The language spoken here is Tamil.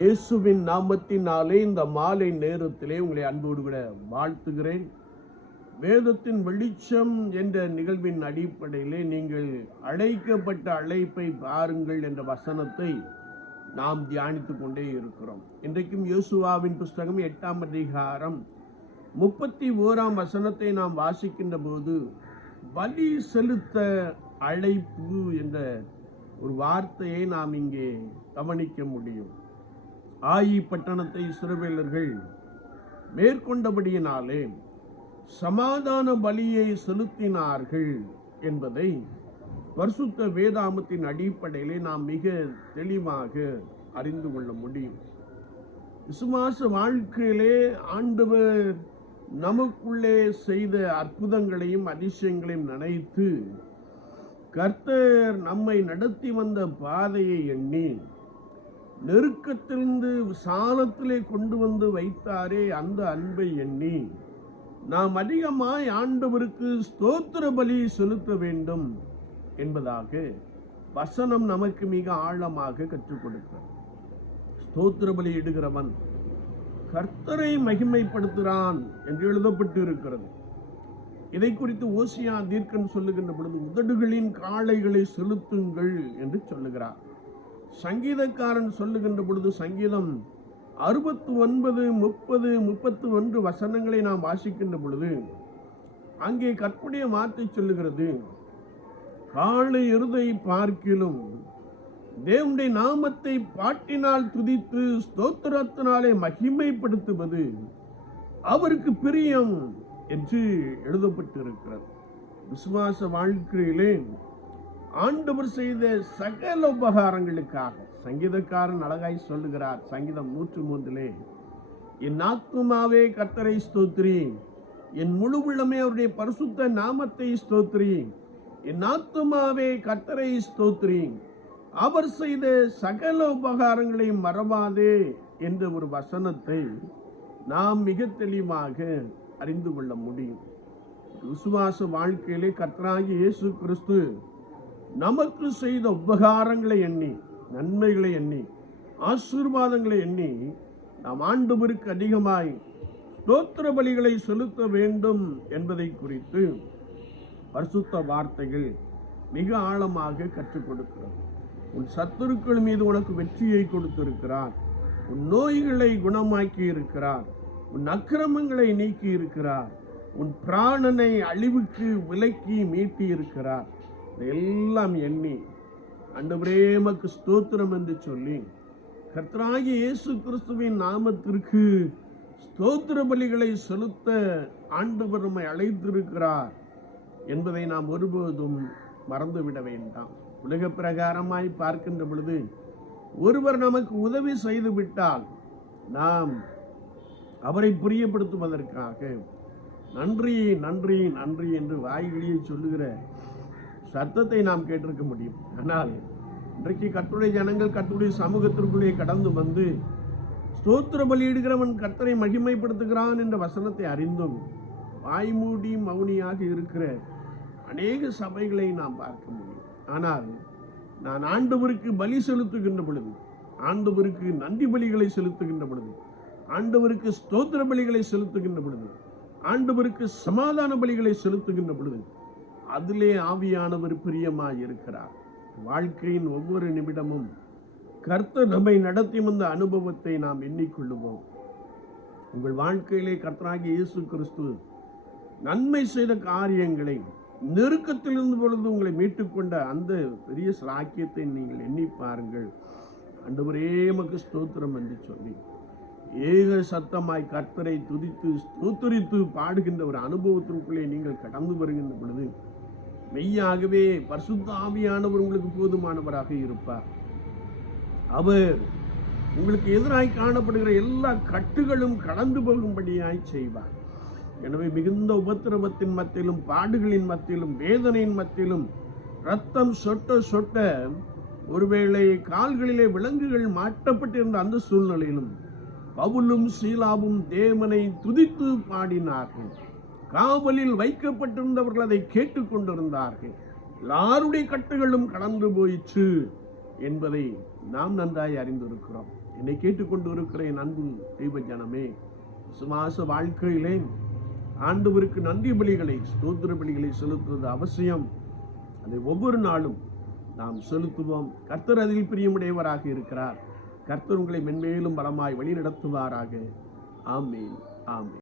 இயேசுவின் நாமத்தினாலே இந்த மாலை நேரத்திலே உங்களை அன்போடு கூட வாழ்த்துகிறேன். வேதத்தின் வெளிச்சம் என்ற நிகழ்வின் அடிப்படையிலே நீங்கள் அழைக்கப்பட்ட அழைப்பை பாருங்கள் என்ற வசனத்தை நாம் தியானித்துக் கொண்டே இருக்கிறோம். இன்றைக்கும் யோசுவாவின் புஸ்தகம் 8ஆம் அதிகாரம் 31ஆம் வசனத்தை நாம் வாசிக்கின்ற போது பலி செலுத்த அழைப்பு என்ற ஒரு வார்த்தையை நாம் இங்கே கவனிக்க முடியும். ஆயி பட்டணத்தை இஸ்ரவேலர்கள் மேற்கொண்டபடியினாலே சமாதான பலியை செலுத்தினார்கள் என்பதை பரிசுத்த வேதாகமத்தின் அடிப்படையிலே நாம் மிக தெளிவாக அறிந்து கொள்ள முடியும். விசுவாச வாழ்க்கையிலே ஆண்டவர் நமக்குள்ளே செய்த அற்புதங்களையும் அதிசயங்களையும் நினைத்து கர்த்தர் நம்மை நடத்தி வந்த பாதையை எண்ணி நெருக்கத்திலிருந்து சாலத்திலே கொண்டு வந்து வைத்தாரே அந்த அன்பை எண்ணி நாம் அதிகமாய் ஆண்டவருக்கு ஸ்தோத்திர பலி செலுத்த வேண்டும் என்பதாக வசனம் நமக்கு மிக ஆழமாக கற்றுக் கொடுக்கிறார். ஸ்தோத்திர பலி இடுகிறவன் கர்த்தரை மகிமைப்படுத்துகிறான் என்று எழுதப்பட்டு இருக்கிறது. இதை குறித்து ஓசியா தீர்க்கன் சொல்லுகின்ற பொழுது உதடுகளின் காளைகளை செலுத்துங்கள் என்று சொல்லுகிறார். சங்கீதக்காரன் சொல்லுகின்ற பொழுது சங்கீதம் 69, 30, 31 வசனங்களை நாம் வாசிக்கின்ற பொழுது அங்கே கர்த்தருடைய வார்த்தை சொல்லுகிறது, காளை எருதை பார்க்கிலும் தேவனுடைய நாமத்தை பாட்டினால் துதித்து ஸ்தோத்திரத்தினாலே மகிமைப்படுத்துவது அவருக்கு பிரியம் என்று எழுதப்பட்டிருக்கிறது. விசுவாச வாழ்க்கையிலே ஆண்டவர் செய்த சகல உபகாரங்களுக்காக சங்கீதக்காரன் அழகாய் சொல்லுகிறார். சங்கீதம் 103 என் ஆத்துமாவே கர்த்தரை ஸ்தோத்திரி, என் முழு உள்ளமே அவருடைய பரிசுத்த நாமத்தை ஸ்தோத்திரி, என் ஆத்துமாவே கர்த்தரை ஸ்தோத்திரி, அவர் செய்த சகல உபகாரங்களை மறவாதே என்ற ஒரு வசனத்தை நாம் மிக தெளிவாக அறிந்து கொள்ள முடியும். விசுவாச வாழ்க்கையிலே கர்த்தராகிய இயேசு கிறிஸ்து நமக்கு செய்த உபகாரங்களை எண்ணி, நன்மைகளை எண்ணி, ஆசீர்வாதங்களை எண்ணி நாம் ஆண்டவருக்கு அதிகமாய் ஸ்தோத்திர பலிகளை செலுத்த வேண்டும் என்பதை குறித்து பரிசுத்த வார்த்தைகள் மிக ஆழமாக கற்றுக் கொடுக்கிறது. உன் சத்துருக்கள் மீது உனக்கு வெற்றியை கொடுத்திருக்கிறார், உன் நோய்களை குணமாக்கி இருக்கிறார், உன் அக்கிரமங்களை நீக்கி இருக்கிறார், உன் பிராணனை அழிவுக்கு விலக்கி மீட்டி இருக்கிறார். எல்லாம் எண்ணி ஆண்டவரே உமக்கு ஸ்தோத்திரம் என்று சொல்லி கர்த்தராகிய இயேசு கிறிஸ்துவின் நாமத்திற்கு ஸ்தோத்திர பலிகளை செலுத்த ஆண்டவர் நம்மை அழைத்திருக்கிறார் என்பதை நாம் ஒருபோதும் மறந்துவிட வேண்டாம். உலக பிரகாரமாய் பார்க்கின்ற பொழுது ஒருவர் நமக்கு உதவி செய்து விட்டால் நாம் அவரை பிரியப்படுத்துவதற்காக நன்றி நன்றி நன்றி என்று வாய்களியே சொல்லுகிற சத்தத்தை நாம் கேட்டிருக்க முடியும். ஆனால் இன்றைக்கு கர்த்தருடைய ஜனங்கள் கர்த்தருடைய சமூகத்திற்குள்ளே கடந்து வந்து ஸ்தோத்திர பலியிடுகிறவன் கர்த்தரை மகிமைப்படுத்துகிறான் என்ற வசனத்தை அறிந்தும் வாய்மூடி மௌனியாக இருக்கிற அநேக சபைகளை நாம் பார்க்க முடியும். ஆனால் நான் ஆண்டவருக்கு பலி செலுத்துகின்ற பொழுது, ஆண்டவருக்கு நன்றி பலிகளை செலுத்துகின்ற பொழுது, ஆண்டவருக்கு ஸ்தோத்திர பலிகளை செலுத்துகின்ற பொழுது, ஆண்டவருக்கு சமாதான பலிகளை செலுத்துகின்ற பொழுது அதிலே ஆவியானவர் பிரியமாய் இருக்கிறார். வாழ்க்கையின் ஒவ்வொரு நிமிடமும் கர்த்தர் நம்மை நடத்தி வந்த அனுபவத்தை நாம் எண்ணிக்கொள்ளுவோம். உங்கள் வாழ்க்கையிலே கர்த்தராகிய இயேசு கிறிஸ்து நன்மை செய்த காரியங்களை, நெருக்கத்தில் இருந்த பொழுது உங்களை மீட்டுக்கொண்ட அந்த பெரிய சாக்கியத்தை நீங்கள் எண்ணி பாருங்கள். ஆண்டவரே உமக்கு ஸ்தோத்திரம் என்று சொல்லி ஏக சத்தமாய் கர்த்தரை துதித்து ஸ்தோத்திரித்து பாடுகின்ற ஒரு அனுபவத்திற்குள்ளே நீங்கள் கடந்து வருகின்ற பொழுது மெய்யாகவே பரிசுத்த ஆவியானவர் உங்களுக்கு போதுமானவராக இருப்பார். அவர் உங்களுக்கு எதிராய் காணப்படுகிற எல்லா கட்டுகளும் கடந்து போகும்படியாய் செய்வார். எனவே மிகுந்த உபத்திரவத்தின் மத்தியிலும், பாடுகளின் மத்தியிலும், வேதனையின் மத்தியிலும், ரத்தம் சொட்ட சொட்ட ஒருவேளை கால்களிலே விலங்குகள் மாட்டப்பட்டிருந்த அந்த சூழ்நிலையிலும் பவுலும் சீலாவும் தேவனை துதித்து பாடினார்கள். காவலில் வைக்கப்பட்டிருந்தவர்கள் அதை கேட்டுக்கொண்டிருந்தார்கள். எல்லாருடைய கட்டுகளும் கடந்து போயிற்று என்பதை நாம் நன்றாய் அறிந்திருக்கிறோம். என்னை கேட்டுக்கொண்டு இருக்கிற என் அன்பு தெய்வ ஜனமே, விசுவாச வாழ்க்கையிலே ஆண்டவருக்கு நன்றி பலிகளை, ஸ்தோத்திர பலிகளை செலுத்துவது அவசியம். அதை ஒவ்வொரு நாளும் நாம் செலுத்துவோம். கர்த்தர் அதில் பிரியமுடையவராக இருக்கிறார். கர்த்தர் உங்களை மென்மேலும் பலமாய் வழி நடத்துவாராக. ஆமீன், ஆமீன்.